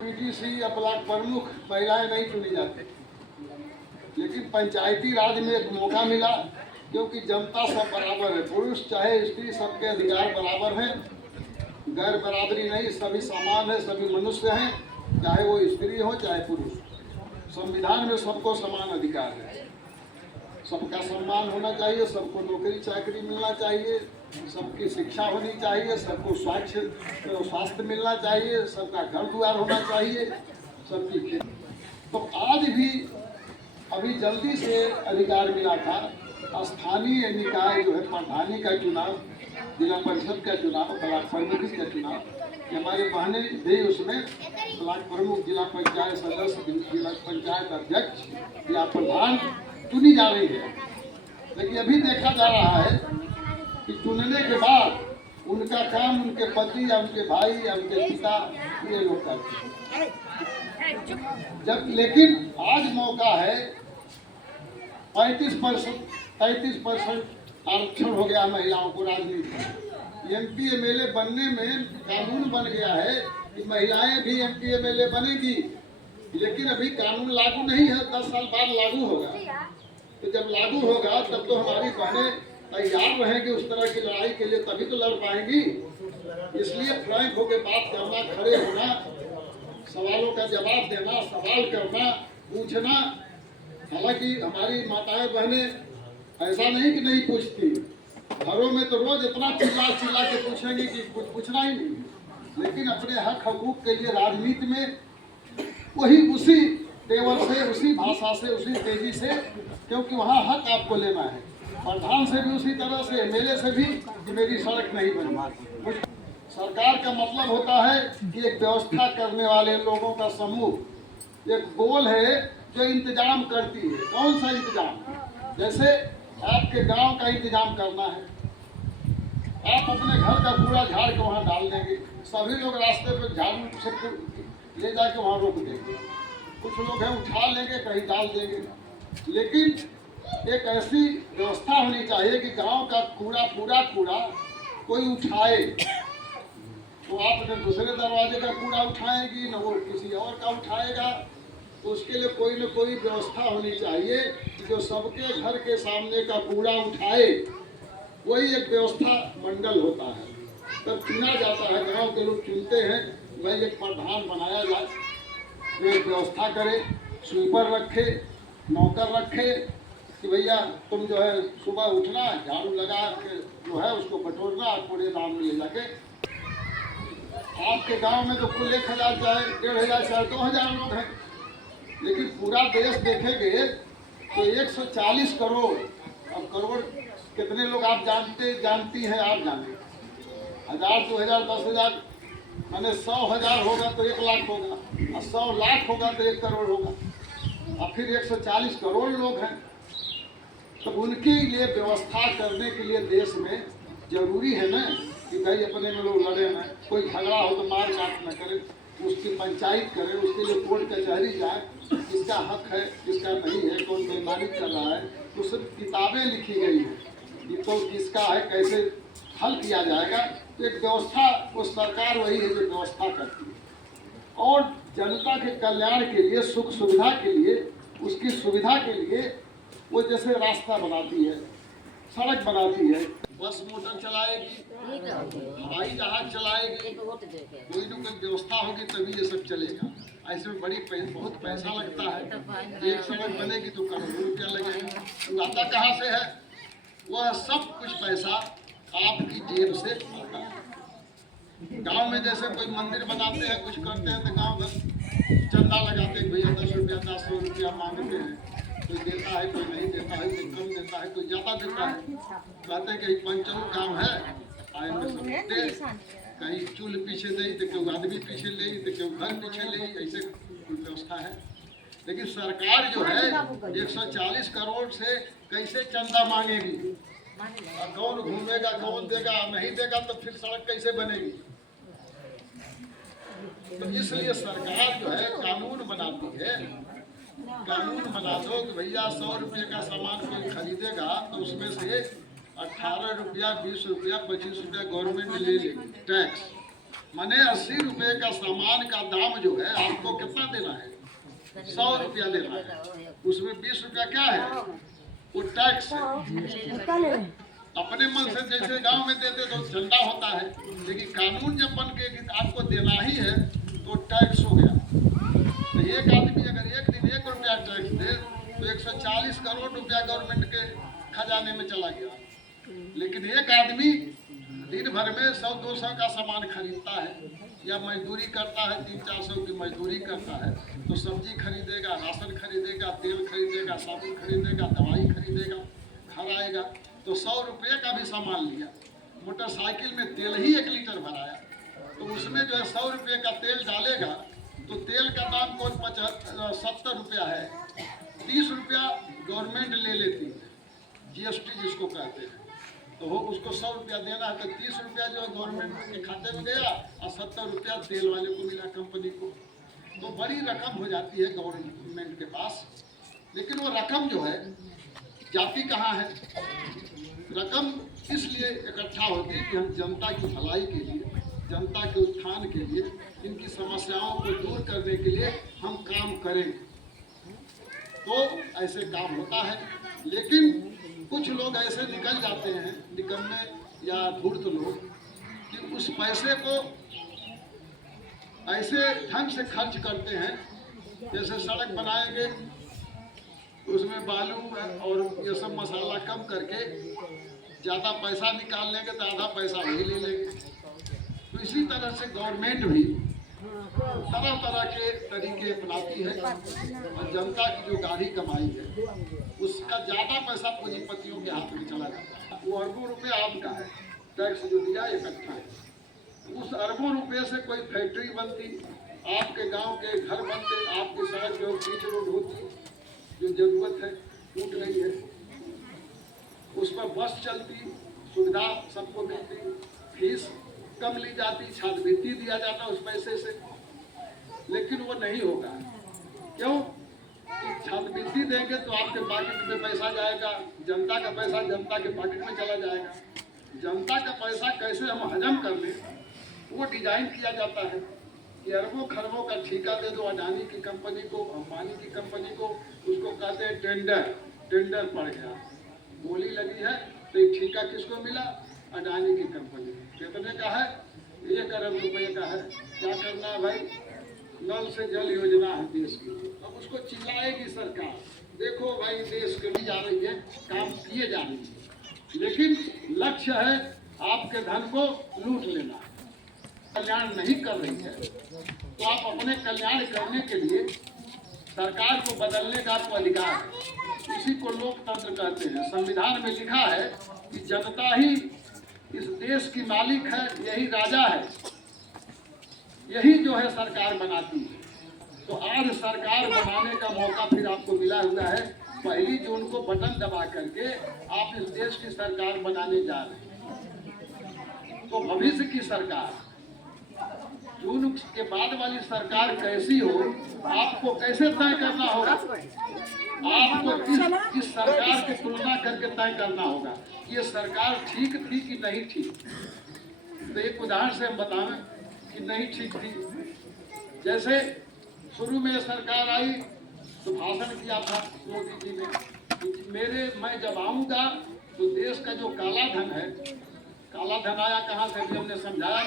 PTC या block प्रमुख महिलाएं नहीं चुनी जाती, लेकिन पंचायती राज में एक मौका मिला क्योंकि जनता सब बराबर है, पुरुष चाहे स्त्री सबके अधिकार बराबर हैं, गैर बराबरी नहीं, सभी समान है, सभी मनुष्य हैं, चाहे वो स्त्री हो चाहे पुरुष। संविधान में सबको समान अधिकार है, सबका सम्मान होना चाहिए, सबको नौकरी चाकरी मिलना चाहिए, सबकी शिक्षा होनी चाहिए, सबको स्वास्थ्य मिलना चाहिए, सबका घर द्वार होना चाहिए, सबकी। तो आज भी अभी जल्दी से अधिकार मिला था, स्थानीय निकाय जो है प्रधानी का चुनाव, जिला परिषद का चुनाव, ब्लॉक प्रमुख का चुनाव, हमारे बहने भी उसमें ब्लॉक प्रमुख, जिला पंचायत सदस्य, जिला पंचायत अध्यक्ष या प्रधान चुनी जा रही है। लेकिन अभी देखा जा रहा है कि चुनने के बाद उनका काम उनके पति या उनके भाई या उनके पिता ये लोग करते हैं। जब लेकिन आज मौका है, 35% आरक्षण हो गया महिलाओं को राजनीति। एमपी एमएलए बनने में कानून बन गया है कि महिलाएं भी एमपी एमएलए बनेगी, लेकिन अभी कानून लागू नहीं है, 10 साल बाद लागू होगा। तो जब लागू होगा तब तो हमारी बहनें तैयार रहेंगी उस तरह की लड़ाई के लिए, तभी तो लड़ पाएंगी। इसलिए फ्रैंक होकर बात करना, खड़े होना, सवालों का जवाब देना, सवाल करना, पूछना। हालांकि हमारी माताएं बहनें ऐसा नहीं कि नहीं पूछती, घरों में तो रोज इतना चिल्ला चिल्ला के पूछेंगी कि कुछ पूछना ही नहीं। लेकिन अपने हक हकूक के लिए राजनीति में वही उसी तेवर से, उसी भाषा से, उसी तेजी से, क्योंकि वहाँ हक आपको लेना है। प्रधान से भी उसी तरह से, एमएलए से भी कि मेरी सड़क नहीं बनी। सरकार का मतलब होता है कि एक व्यवस्था करने वाले लोगों का समूह, एक गोल है जो इंतजाम करती है। कौन सा इंतजाम? जैसे आपके गांव का इंतजाम करना है, आप अपने घर का कूड़ा झाड़ के वहाँ डाल देंगे, सभी लोग रास्ते पर झाड़ू से ले जाके वहाँ रोक देंगे। कुछ लोग हैं उठा लेंगे, कहीं डाल देंगे। लेकिन एक ऐसी व्यवस्था होनी चाहिए कि गांव का कूड़ा, पूरा कूड़ा कोई उठाए, तो आप न दूसरे दरवाजे का कूड़ा उठाएगी, न वो किसी और का उठाएगा। तो उसके लिए कोई न कोई व्यवस्था होनी चाहिए कि जो सबके घर के सामने का कूड़ा उठाए, वही एक व्यवस्था मंडल होता है। तब चुना जाता है, गांव के लोग चुनते हैं, वही एक प्रधान बनाया जाए, वो एक व्यवस्था करे, स्वीपर रखे, नौकर रखे कि भैया तुम जो है सुबह उठना, झाड़ू लगा के जो है उसको बटोरना, कूड़ेदान में ले जाके। आपके गांव में तो कुल 1000 चाहे 1500 चाहे 2000 लोग हैं, लेकिन पूरा देश देखेंगे तो 140 करोड़। अब करोड़ कितने लोग आप जानती हैं? आप जाने 1000, 2000, 10,000, मैंने 100,000 होगा तो 1 लाख होगा, और 100 लाख होगा तो 1 करोड़ होगा, और फिर 140 करोड़ लोग हैं। तो उनके लिए व्यवस्था करने के लिए देश में जरूरी है ना कि भाई अपने में लोग लड़े ना, कोई झगड़ा हो तो मार काट न करे, उसकी पंचायत करे, उसके लिए कोर्ट कचहरी जाए, किसका हक है किसका नहीं है, कौन बेईमानी कर रहा है, तो सब किताबें लिखी गई है कि तो किसका है, कैसे हल किया जाएगा। तो एक व्यवस्था, वो सरकार वही है जो व्यवस्था करती है, और जनता के कल्याण के लिए, सुख सुविधा के लिए, उसकी सुविधा के लिए वो जैसे रास्ता बनाती है, सड़क बनाती है, बस मोटर चलाएगी, हवाई जहाज चलाएगी, कोई न कोई व्यवस्था होगी तभी ये सब चलेगा। ऐसे में बहुत पैसा लगता है। एक सड़क बनेगी तो करोड़ों रुपया लगेगा। तो आता कहाँ से है? वह सब कुछ पैसा आपकी जेब से आता है। गांव में जैसे कोई मंदिर बनाते हैं, कुछ करते हैं, तो गांव भर चंदा लगाते हैं, भैया 10 रुपया 100 रुपया मांगते हैं, कोई देता है, कोई नहीं देता है, कोई कम देता है, कोई ज्यादा देता है। कहते हैं कि पंचायत काम है, आए में सब दे, कहीं चूल पीछे दे तो क्यों आदमी पीछे ले, तो क्यों घर पीछे ले, ऐसे व्यवस्था है। लेकिन सरकार जो है 140 करोड़ से कैसे चंदा मांगेगी? और कौन घूमेगा, कौन देगा, नहीं देगा तो फिर सड़क कैसे बनेगी? तो इसलिए सरकार जो है कानून बनाती है, कानून बना दो कि भैया 100 रुपये का सामान कोई खरीदेगा तो उसमें से 18 रुपया, 20 रुपया, 25 रुपया गवर्नमेंट ले लेगी टैक्स। माने 80 रुपए का सामान का दाम जो है आपको कितना देना है? 100 रुपया देना है। उसमें 20 रुपया क्या है? वो टैक्स है। अपने मन से जैसे गांव में देते तो झंडा होता है, लेकिन कानून जब बन के कि आपको देना ही है तो टैक्स हो गया। तो एक आदमी अगर एक दिन 1 रुपया टैक्स दे तो 140 करोड़ रुपया गवर्नमेंट के खजाने में चला गया। लेकिन एक आदमी दिन भर में 100-200 का सामान खरीदता है या मजदूरी करता है, 300-400 की मजदूरी करता है, तो सब्जी खरीदेगा, राशन खरीदेगा, तेल खरीदेगा, साबुन खरीदेगा, दवाई खरीदेगा, घर आएगा तो 100 रुपये का भी सामान लिया। मोटरसाइकिल में तेल ही 1 लीटर भराया तो उसमें जो है 100 रुपये का तेल डालेगा तो तेल का दाम कौन 70 रुपया है, 30 रुपया गवर्नमेंट ले लेती है, जीएसटी जिसको कहते हैं। तो वो उसको 100 रुपया देना है तो 30 रुपया जो गवर्नमेंट के खाते में गया और 70 रुपया तेल वाले को मिला, कंपनी को। तो बड़ी रकम हो जाती है गवर्नमेंट के पास। लेकिन वो रकम जो है जाती कहाँ है? रकम इसलिए इकट्ठा होती है कि हम जनता की भलाई के लिए, जनता के उत्थान के लिए, इनकी समस्याओं को दूर करने के लिए हम काम करेंगे तो ऐसे काम होता है। लेकिन कुछ लोग ऐसे निकल जाते हैं, निकम्मे या धूर्त लोग, कि उस पैसे को ऐसे ढंग से खर्च करते हैं जैसे सड़क बनाएंगे उसमें बालू और ये सब मसाला कम करके ज़्यादा पैसा निकाल लेंगे तो आधा पैसा वही ले लेंगे। तो इसी तरह से गवर्नमेंट भी तरह तरह के तरीके अपनाती है और जनता की जो गाढ़ी कमाई है उसका ज़्यादा पैसा पूंजीपतियों के हाथ में चला जाता है। वो अरबों रुपये आपका है, टैक्स जो दिया इकट्ठा है। उस अरबों रुपये से कोई फैक्ट्री बनती, आपके गांव के घर बनते, आपकी सड़क जो बीच रोड होती जो जरूरत है टूट गई है, उस पर बस चलती, सुविधा सबको मिलती, फीस कम ली जाती, छात्रवृत्ति दिया जाता उस पैसे से। लेकिन वो नहीं होगा। क्यों? छात्रवृत्ति देंगे तो आपके पॉकेट में पैसा जाएगा, जनता का पैसा जनता के पॉकेट में चला जाएगा। जनता का पैसा कैसे हम हजम कर लें वो डिजाइन किया जाता है कि अरबों खरबों का ठेका दे दो अडानी की कंपनी को, अंबानी की कंपनी को। उसको कहते हैं टेंडर। टेंडर पड़ गया, बोली लगी है तो ये ठेका किसको मिला? अडानी की कंपनी। कितने का है? 1 अरब रुपये का है। क्या करना है भाई? नल से जल योजना है देश की। अब उसको चिल्लाएगी सरकार, देखो भाई देश के लिए जा रही है, काम किए जा रही है, लेकिन लक्ष्य है आपके धन को लूट लेना, कल्याण नहीं कर रही है। तो आप अपने कल्याण करने के लिए सरकार को बदलने का आपको अधिकार है। इसी को लोकतंत्र कहते हैं। संविधान में लिखा है कि जनता ही इस देश की मालिक है, यही राजा है, यही जो है सरकार बनाती है। तो आज सरकार बनाने का मौका फिर आपको मिला हुआ है। 1 जून को बटन दबा करके आप इस देश की सरकार बनाने जा रहे हैं। तो भविष्य की सरकार, जून के बाद वाली सरकार कैसी हो आपको कैसे तय करना होगा? आपको इस सरकार की तुलना करके तय करना होगा कि ये सरकार ठीक थी कि नहीं ठीक। तो एक उदाहरण से हम बताएं कि नहीं ठीक थी। जैसे शुरू में सरकार आई तो भाषण किया था मोदी जी ने, मैं जब आऊंगा तो देश का जो काला धन है, काला धन आया कहाँ से, हमने समझाया।